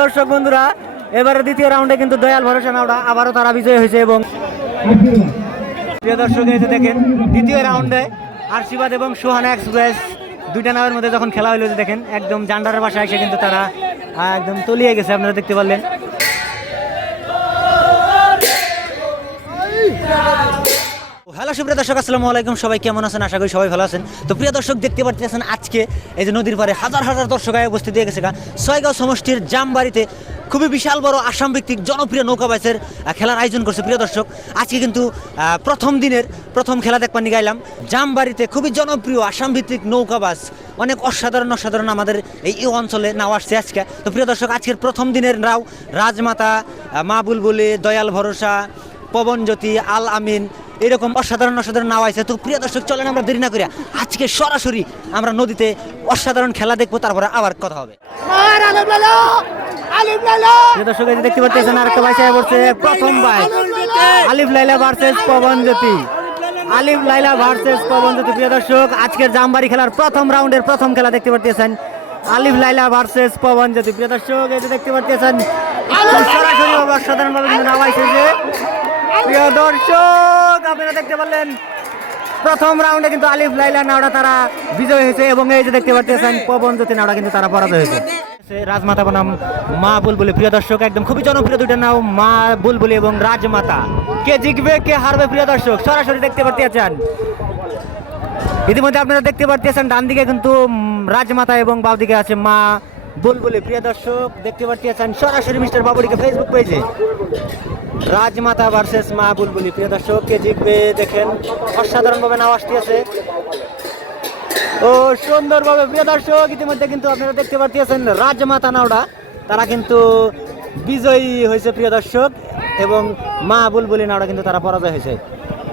দর্শক বন্ধুরা, এবারে দ্বিতীয় রাউন্ডে কিন্তু দয়াল ভরসা নাওটা আবারও তারা বিজয় হয়েছে। এবং প্রিয় দর্শক, এই যে দেখেন দ্বিতীয় রাউন্ডে আশীর্বাদ এবং সুহানা এক্সপ্রেস দুইটা নামের মধ্যে যখন খেলা হইলো, যে দেখেন একদম জান্ডারের বাসায় এসে কিন্তু তারা একদম তলিয়ে গেছে, আপনারা দেখতে পারলেন। হ্যালো সুপ্রিয় দর্শক, আসসালামু আলাইকুম। সবাই কেমন আছেন? আশা করি সবাই ভালো আছেন। তো প্রিয় দর্শক, দেখতে পাচ্ছেন আজকে এই যে নদীর পাড়ে হাজার হাজার দর্শক উপস্থিত হয়ে গেছে ছয়গাঁও সমষ্টির জামবাড়িতে খুবই বিশাল বড় আসাম ভিত্তিক জনপ্রিয় নৌকা বাইচের খেলার আয়োজন করছে। প্রিয় দর্শক, আজকে কিন্তু প্রথম দিনের প্রথম খেলা দেখবার নিয়ে গাইলাম জামবাড়িতে খুবই জনপ্রিয় আসাম ভিত্তিক নৌকা বাস। অনেক অসাধারণ আমাদের এই অঞ্চলে নাও আসছে আজকে। তো প্রিয় দর্শক, আজকের প্রথম দিনের নাও রাজমাতা, মা বুলবুলি, দয়াল ভরসা, পবনজ্যোতি, আল আমিন, এরকম অসাধারণ নাও আছে। তো প্রিয় দর্শক, চলেন আমরা দেরি না করি আজকে সরাসরি আমরা নদীতে অসাধারণ খেলা দেখবো, তারপরে আবার কথা হবে। প্রিয় দর্শক, এই যে দেখতে পাচ্ছেন আরেকটা বাইচ পড়ছে, প্রথম বাইচ আলিফ লাইলা ভার্সেস পবনজ্যোতি। আলিফ লাইলা ভার্সেস পবনজ্যোতি। প্রিয় দর্শক, আজকের জামবাড়ি খেলার প্রথম রাউন্ডের প্রথম খেলা দেখতে পাচ্ছেন আলিফ লাইলা ভার্সেস পবনজ্যোতি। প্রিয় দর্শক, এই যে দেখতে পাচ্ছেন সরাসরি অসাধারণ ভাবে কিন্তু নাও আইছে। যে প্রিয় দর্শক, আপনারা দেখতে পারলেন প্রথম রাউন্ডে কিন্তু আলিফ লাইলা নাওটা তারা বিজয় হয়েছে, এবং এই যে দেখতে পাচ্ছেন পবনজ্যোতি নাওটা কিন্তু তারা পরাজয় হয়েছে। রাজমাতা বনাম মা বুলবুলি। প্রিয় দর্শক, একদম খুবই জনপ্রিয় দুইটা নাও, মা বুলবুলি এবং রাজমাতা। কে জিতবে কে হারবে প্রিয় দর্শক সরাসরি দেখতে পাচ্ছেন। ইতিমধ্যে আপনারা দেখতে পাচ্ছেন ডান দিকে কিন্তু রাজমাতা এবং বাম দিকে আছে মা বুলবুলি। প্রিয় দর্শক, দেখতে পাচ্ছেন সরাসরি মিস্টার বাবুরিকে ফেসবুক পেজে রাজমাতা ভার্সেস মা বুলবুলি। প্রিয় দর্শক, কে জিতবে দেখেন, অসাধারণভাবে নাও আসতেছে ও সুন্দরভাবে। প্রিয় দর্শক, ইতিমধ্যে কিন্তু আপনারা দেখতে পাচ্ছেন রাজমাতা নাওটা তারা কিন্তু বিজয়ী হয়েছে প্রিয় দর্শক, এবং মা বুলবুলি নাওটা কিন্তু তারা পরাজয় হয়েছে।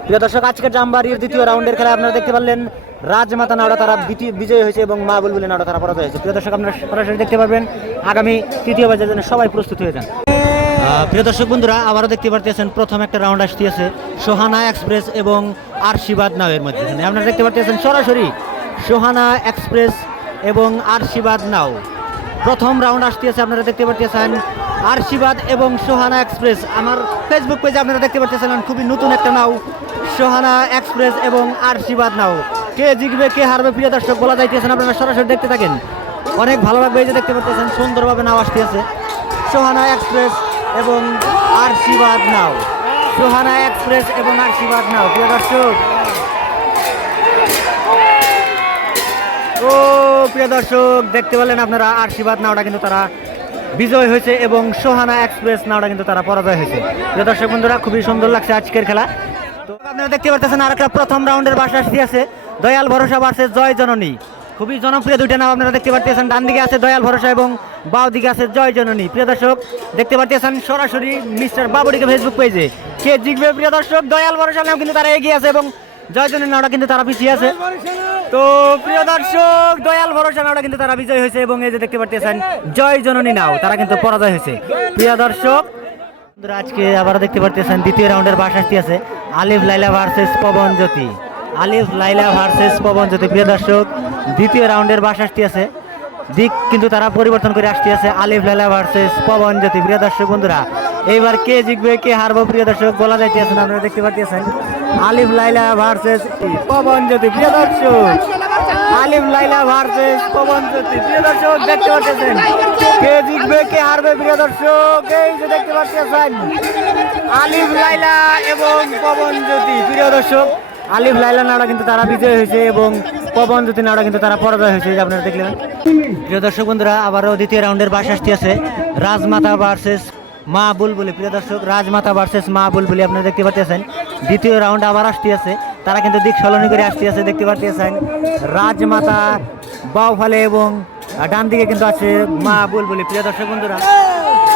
প্রিয় দর্শক, আজকের জামবাড়ির দ্বিতীয় রাউন্ডের খেলা আপনারা দেখতে পারলেন রাজমাতা নাওটা তারা বিজয়ী হয়েছে এবং মা বুলবুলি নাওটা তারা পরাজয় হয়েছে। প্রিয় দর্শক, আপনারা সরাসরি দেখতে পারবেন আগামী তৃতীয় বাজার জন্য সবাই প্রস্তুত হয়ে যান। প্রিয় দর্শক বন্ধুরা, আবারও দেখতে পাচ্ছেন প্রথম একটা রাউন্ড আসতেছে সোহানা এক্সপ্রেস এবং আশীর্বাদ নাওয়ের মধ্যে। আপনারা দেখতে পাচ্ছেন সরাসরি সোহানা এক্সপ্রেস এবং আশীর্বাদ নাও প্রথম রাউন্ড আসতেছে। আপনারা দেখতে পাচ্ছেন আশীর্বাদ এবং সোহানা এক্সপ্রেস। আমার ফেসবুক পেজে আপনারা দেখতে পাচ্ছেন খুবই নতুন একটা নাও সোহানা এক্সপ্রেস এবং আশীর্বাদ নাও। কে জিতবে কে হারবে প্রিয় দর্শক বলা যাইতেছেন, আপনারা সরাসরি দেখতে থাকেন, অনেক ভালো লাগবে। এই যে দেখতে পাচ্ছেন সুন্দরভাবে নাও আসতেছে সোহানা এক্সপ্রেস এবং আশীর্বাদ নাও, সোহানা এক্সপ্রেস এবং আশীর্বাদ নাও। প্রিয় দর্শক, ও প্রিয় দর্শক, দেখতে পেলেন আপনারা আশীর্বাদ নাওটা কিন্তু তারা বিজয় হয়েছে এবং সোহানা এক্সপ্রেস নাওটা কিন্তু তারা পরাজয় হয়েছে। প্রিয় দর্শক বন্ধুরা, খুবই সুন্দর লাগছে আজকের খেলা। তো আপনারা দেখতে পাচ্ছেন আর একটা প্রথম রাউন্ডের বাসা আছে দয়াল ভরসা ভার্সেস জয় জননী। খুবই জনপ্রিয় দুইটা নাম আপনারা দেখতে পাচ্ছেন, ডান দিকে আছে দয়াল ভরসা এবং বাম দিকে আছে জয় জননী। প্রিয় দর্শক, দেখতে পাচ্ছেন সরাসরি মিস্টার বাবুরিকে ফেসবুক পেজে কে জিতবে প্রিয় দর্শক। দয়াল ভরসা নাম কিন্তু তারা এগিয়ে আছে এবং জয় জননী নাওটা কিন্তু তারা পিছিয়ে আছে। তো প্রিয় দর্শক, দয়াল ভরসা নাওটা কিন্তু তারা বিজয় হয়েছে এবং এই যে দেখতে পাচ্ছেন জয় জননী নাও তারা কিন্তু পরাজয় হয়েছে। প্রিয় দর্শক, আজকে আবার দেখতে পাচ্ছেন দ্বিতীয় রাউন্ডের বাস আছে আলিফ লাইলা ভার্সেস পবনজ্যোতি। আলিফ লাইলা ভার্সেস পবনজ্যোতি। প্রিয় দর্শক, দ্বিতীয় রাউন্ডের বাস আছে, দিক কিন্তু তারা পরিবর্তন করে আসছে আলিফ লাইলা ভার্সেস পবনজ্যোতি। প্রিয় দর্শক বন্ধুরা, এইবার কে জিতবে কে হারবে প্রিয় দর্শক বলা যাইতেছেন, আপনারা দেখতে পাচ্ছেন আলিফ লাইলা ভার্সেস পবনজ্যোতি। প্রিয় দর্শক, আলিফ লাইলা ভার্সেস পবনজ্যোতি। প্রিয় দর্শক, দেখতে পাচ্ছেন কে জিতবে কে হারবে প্রিয় দর্শক, এই যে দেখতে পাচ্ছেন আলিফ লাইলা এবং পবনজ্যোতি। প্রিয় দর্শক, আলিফ লাইলা নাওটা কিন্তু তারা বিজয় হয়েছে এবং পবনজ্যোতি নাওটা কিন্তু তারা পরাজয় হয়েছে, আপনারা দেখলেন। প্রিয় দর্শক বন্ধুরা, আবারও দ্বিতীয় রাউন্ডের বাস আছে রাজমাতা ভার্সেস মা বুলবুলি। প্রিয় দর্শক, রাজমাতা ভার্সেস মা বুলবুলি আপনারা দেখতে পাচ্ছেন দ্বিতীয় রাউন্ড আবার আসতেছে, তারা কিন্তু দিক সলনি করে আসতেছে। দেখতে পাচ্ছেন রাজমাতা বাউ ফালে এবং ডান দিকে কিন্তু আছে মা বুলবুলি। প্রিয় দর্শক বন্ধুরা,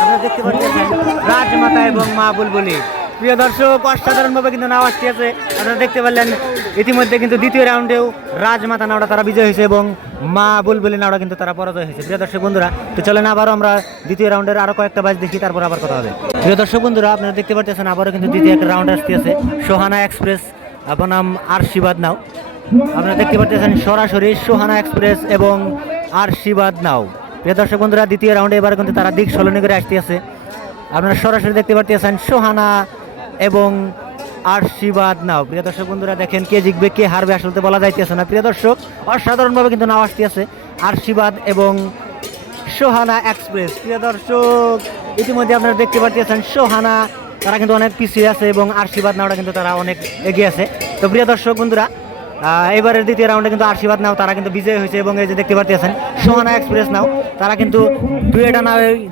আপনারা দেখতে পাচ্ছেন রাজমাতা এবং মা বুলবুলি। প্রিয় দর্শক, অসাধারণভাবে কিন্তু নাও আসতেছে, আপনারা দেখতে পারলেন। ইতিমধ্যে কিন্তু দ্বিতীয় রাউন্ডেও রাজমাতা নাওটা তারা বিজয় হয়েছে এবং মা বুলবুলি নাওটা কিন্তু তারা পরাজয় হয়েছে। প্রিয় দর্শক বন্ধুরা, তো চলেন আবারও আমরা দ্বিতীয় রাউন্ডের আরো কয়েকটা বাজ দেখি, তারপর আবার কথা হবে। প্রিয় দর্শক বন্ধুরা, আপনারা দেখতে পাচ্ছেন আবারও কিন্তু দ্বিতীয় একটা রাউন্ড আসতেছে সোহানা এক্সপ্রেস বনাম আশীর্বাদ নাও। আপনারা দেখতে পাচ্ছেন সরাসরি সোহানা এক্সপ্রেস এবং আশীর্বাদ নাও প্রিয় দর্শক বন্ধুরা দ্বিতীয় রাউন্ডে এবার কিন্তু তারা দিক সলনি করে আসতে আছে। আপনারা সরাসরি দেখতে পাচ্ছেন সোহানা এবং আশীর্বাদ নাও। প্রিয় দর্শক বন্ধুরা দেখেন কে জিতবে কে হারবে আসলে তো বলা যাইতেছে না। প্রিয় দর্শক অসাধারণভাবে কিন্তু নাও আসতে আছে আশীর্বাদ এবং সোহানা এক্সপ্রেস। প্রিয় দর্শক ইতিমধ্যে আপনারা দেখতে পাচ্ছেন সোহানা তারা কিন্তু অনেক পিছিয়ে আছে এবং আশীর্বাদ নাওটা কিন্তু তারা অনেক এগিয়ে আছে। তো প্রিয় দর্শক বন্ধুরা এবারের দ্বিতীয় রাউন্ডে কিন্তু আশীর্বাদ নাও তারা কিন্তু বিজয়ী হয়েছে এবং এই যে দেখতে পাচ্ছেন সোহানা এক্সপ্রেস নাও তারা কিন্তু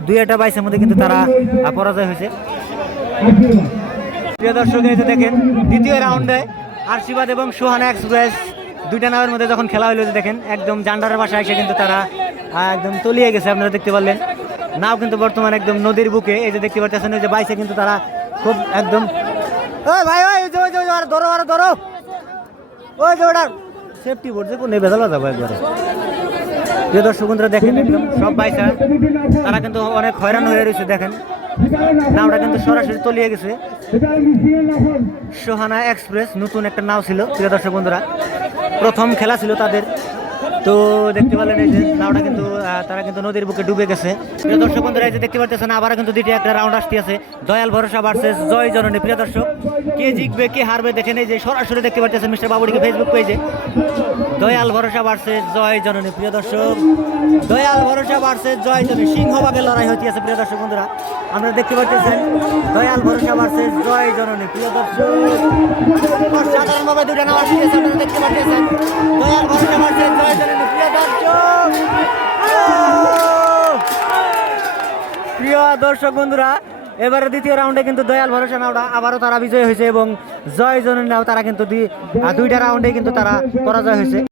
দুইটা বাইসের মধ্যে কিন্তু তারা পরাজয় হয়েছে। প্রিয় দর্শক এই যে দেখেন দ্বিতীয় রাউন্ডে আশীর্বাদ এবং সোহানা এক্সপ্রেস দুইটা নামের মধ্যে যখন খেলা হইলো যে দেখেন একদম জান্ডারের বাসায় এসে কিন্তু তারা একদম তলিয়ে গেছে। আপনারা দেখতে পারলেন নাও কিন্তু বর্তমানে একদম নদীর বুকে এই যে দেখতে পাচ্ছেন ওই যে বাইসে কিন্তু তারা খুব একদম ওই ভাই ওই যে ধরো আরো ধরো ওই যে ওটা সেফটি বোর্ড যে কোন বেদলা যাবো একবারে। প্রিয় দর্শক বন্ধুরা দেখেন একদম সব বাইসা তারা কিন্তু অনেক হয়রান হয়ে রয়েছে। দেখেন নাওটা কিন্তু সরাসরি তলিয়ে গেছে। সোহানা এক্সপ্রেস নতুন একটা নাও ছিল প্রিয় দর্শক বন্ধুরা, প্রথম খেলা ছিল তাদের। তো দেখতে পেলেন এই যে নাওটা কিন্তু তারা কিন্তু নদীর বুকে ডুবে গেছে। প্রিয় দর্শক বন্ধুরা এই যে দেখতে পাচ্ছেন আবার কিন্তু দ্বিতীয় একটা রাউন্ড আসতে আছে দয়াল ভরসা ভার্সেস জয় জননী। প্রিয় দর্শক কে জিতবে কে হারবে দেখেন এই যে সরাসরি দেখতে পাচ্ছেন মিস্টার বাবুড়িকে ফেসবুক পেজে দয়াল ভরসা ভার্সেস জয় জননী। প্রিয় দর্শক দয়াল ভরসা ভার্সেস জয় জননী সিংহভাগের লড়াই হতে আছে। প্রিয় দর্শক বন্ধুরা আমরা দেখতে পাচ্ছেন দয়াল ভরসা ভার্সেস জয় জননী। প্রিয় দর্শক সাধারণভাবে দুটা নাম আসছে আপনারা দেখতে পাচ্ছেন দয়াল ভরসা ভার্সেস জয় জননী। প্রিয় দর্শক বন্ধুরা এবারে দ্বিতীয় রাউন্ডে কিন্তু দয়াল ভরসা নাওটা আবারও তারা বিজয় হয়েছে এবং জয় জননী নাও তারা কিন্তু দুইটা রাউন্ডে কিন্তু তারা পরাজয় হয়েছে।